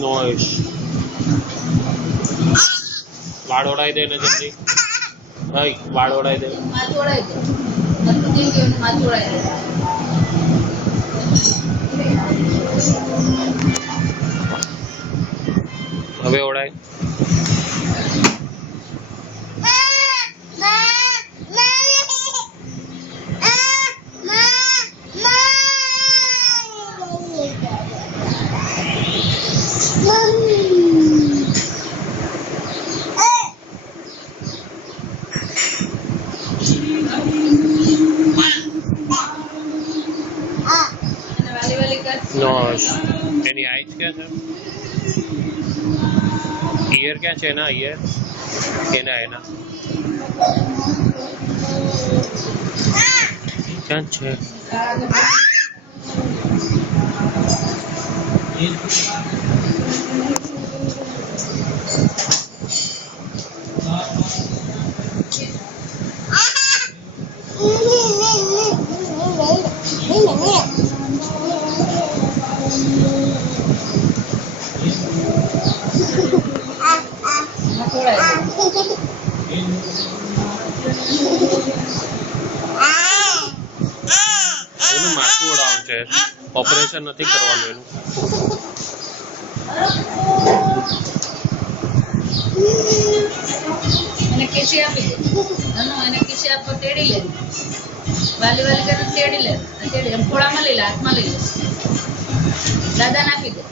noise वाड़ उड़ाई दे ने जल्दी भाई वाड़ उड़ाई दे माथ उड़ाई दे मत के माथ उड़ाई दे હવે ઉડાય नॉइस એની આઈજ क्या છે ईयर क्या છે ના ईयर એના એના क्या છે એનું માથું ઉડાવવાનું છે ઓપરેશન નથી કરવાનું એનું એને કેસી આપી દે નનો એને કેસી આપો તેડી લે વાલી વાલી કરે તેડી લે તેડી એમ ખોળામાં લઈ લે હાથમાં લઈ લે દાદાને આપી દે